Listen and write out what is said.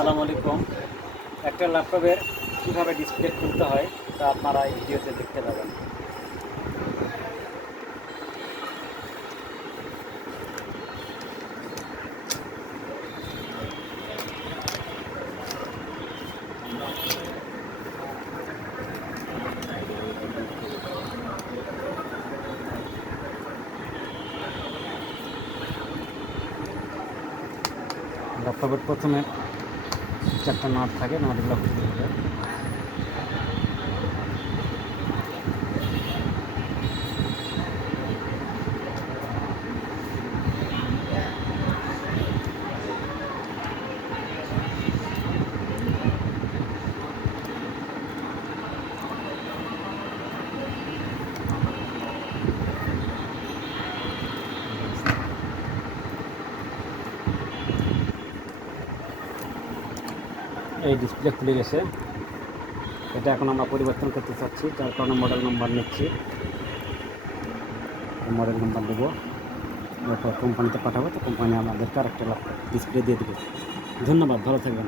আসসালামু আলাইকুম। একটা ল্যাপটপের কীভাবে ডিসপ্লে খুলতে হয় তা আপনারা এই ভিডিওতে দেখতে পাবেন। ল্যাপটপের প্রথমে চারটা নাট থাকে, নাটগুলো খুলতে হবে। এই ডিসপ্লে খুলে গেছে। এটা এখন আমরা পরিবর্তন করতে চাচ্ছি, যার কারণে মডেল নাম্বার নিচ্ছি। মডেল নাম্বার দেবো, এরপর কোম্পানিতে পাঠাবো, তো কোম্পানি আমাদেরকে আরেকটা ল্যাপটপ ডিসপ্লে দিয়ে দেবে। ধন্যবাদ, ভালো থাকবেন।